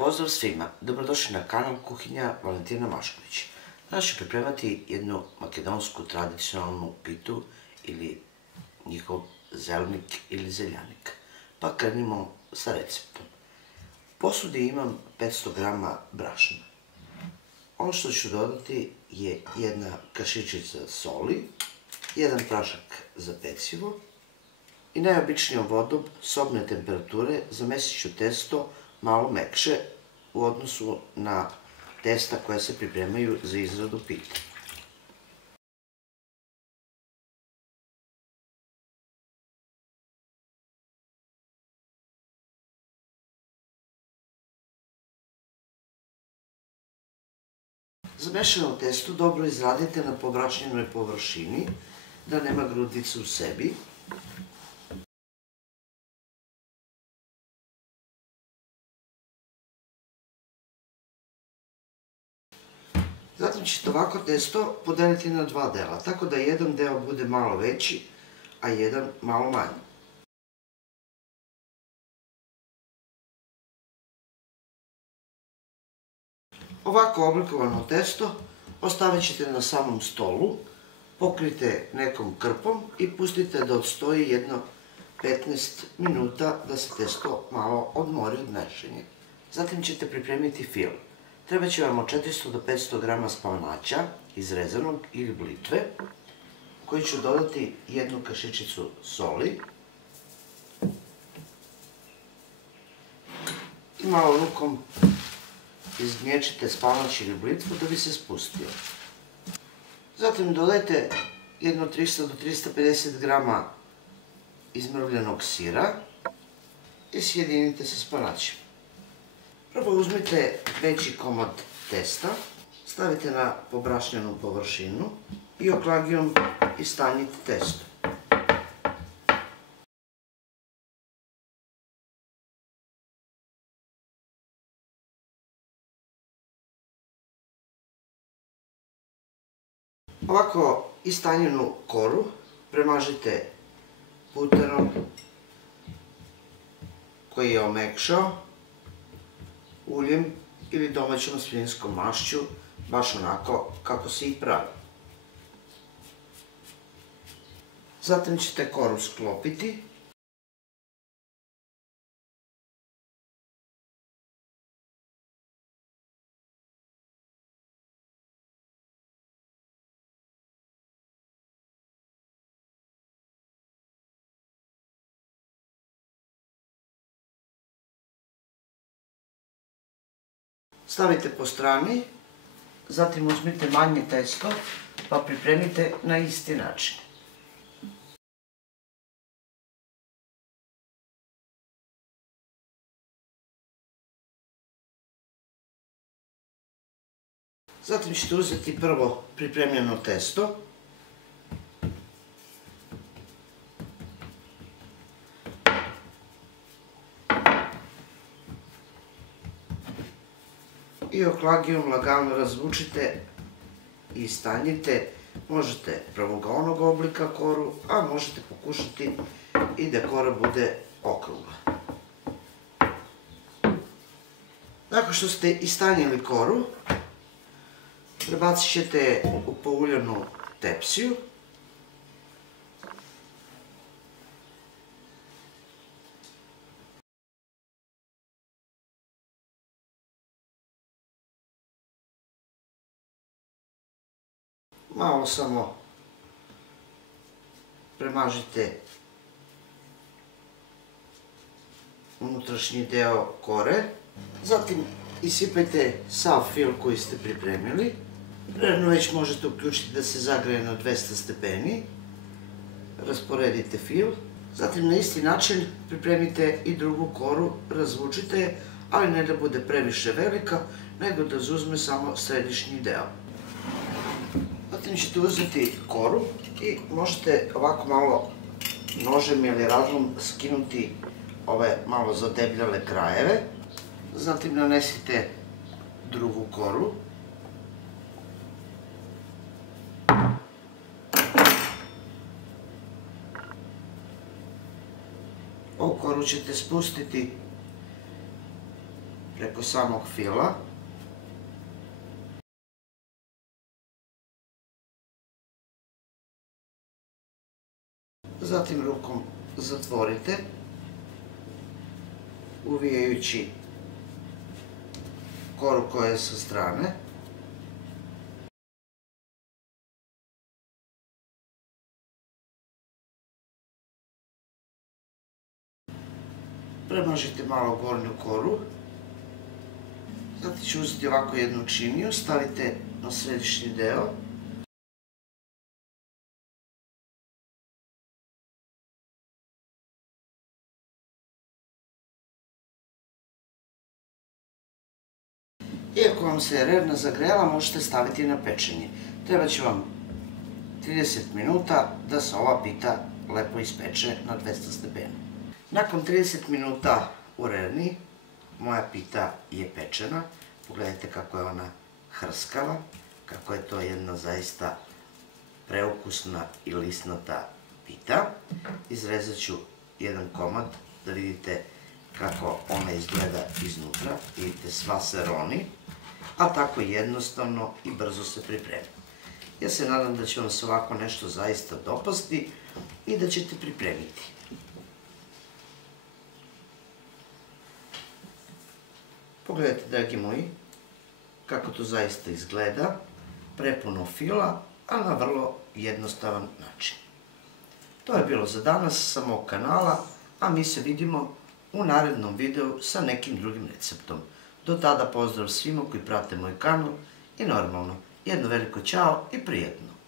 Pozdrav svima, dobrodošli na kanal Kuhinja Valentina Mašković. Danas ću pripremati jednu makedonsku tradicionalnu pitu ili njihov zelnik ili zeljanik. Pa krenimo sa receptom. U posudi imam 500 g brašna. Ono što ću dodati je jedna kašičica soli, jedan prašak za pecivo i najobičnijom vodom sobne temperature zamesit ću testo malo mekše u odnosu na testa koja se pripremaju za izradu pite. Zamešano testo dobro izradite na pobrašnjenoj površini, da nema grudicu u sebi. Zatim ćete ovako testo podeliti na dva dela, tako da jedan deo bude malo veći, a jedan malo manji. Ovako oblikovano testo ostavit ćete na samom stolu, pokrijte nekom krpom i pustite da odstoji jedno 15 minuta da se testo malo odmori od mešanja. Zatim ćete pripremiti fil. Treba će vam od 400 do 500 g spalnaća, izrezanog ili blitve, koji ću dodati jednu kašičicu soli i malo rukom izgnječite spalnać ili blitvu da bi se spustio. Zatim dodajte jedno 300 do 350 g izmrvljenog sira i sjedinite sa spalnaćem. Prvo uzmite veći komad testa, stavite na pobrašnjenu površinu i oklagijom istanjite testo. Ovako istanjenu koru premažite puterom koji je omekšao, uljem ili domaćom svinjskom mašću, baš onako kako se i pravi. Zatim ćete koru sklopiti . Stavite po strani, zatim uzmite manje testo pa pripremite na isti način. Zatim ćete uzeti prvo pripremljeno testo i oklagijom lagano razvučite i istanjite. Možete pravogaonog oblika koru, a možete pokušati i da kora bude okrugla. Nakon što ste istanjili koru, prebacit ćete u pouljanu tepsiju . Malo samo premažite unutrašnji deo kore, zatim isipajte sav fil koji ste pripremili. Prerano već možete uključiti da se zagreje na 200 stepeni. Rasporedite fil, zatim na isti način pripremite i drugu koru, razvučite je, ali ne da bude previše velika, nego da zauzme samo središnji deo. Zatim ćete uzeti koru i možete ovako malo nožem ili razlom skinuti ove malo zadebljale krajeve. Zatim nanesite drugu koru. Ovu koru ćete spustiti preko samog fila. Zatim rukom zatvorite, uvijajući koru koja je sa strane. Premažite malo gornju koru. Zatim ću uzeti ovako jednu činiju, stavite na središnji deo. I ako vam se rerna zagrela, možete staviti na pečenje. Treba će vam 30 minuta da se ova pita lepo ispeče na 200 stepeni. Nakon 30 minuta u rerni, moja pita je pečena. Pogledajte kako je ona hrskava, kako je to jedna zaista preukusna i lisnata pita. Izrezat ću jedan komad da vidite kako ona izgleda iznutra. Vidite, sva se roni, a tako jednostavno i brzo se pripremi. Ja se nadam da će vam se ovako nešto zaista dopasti i da ćete pripremiti. Pogledajte, dragi moji, kako to zaista izgleda, prepuno fila, a na vrlo jednostavan način. To je bilo za danas sa mog kanala, a mi se vidimo u narednom videu sa nekim drugim receptom. Do tada pozdrav svima koji prate moj kanal i normalno, jedno veliko ćao i prijetno!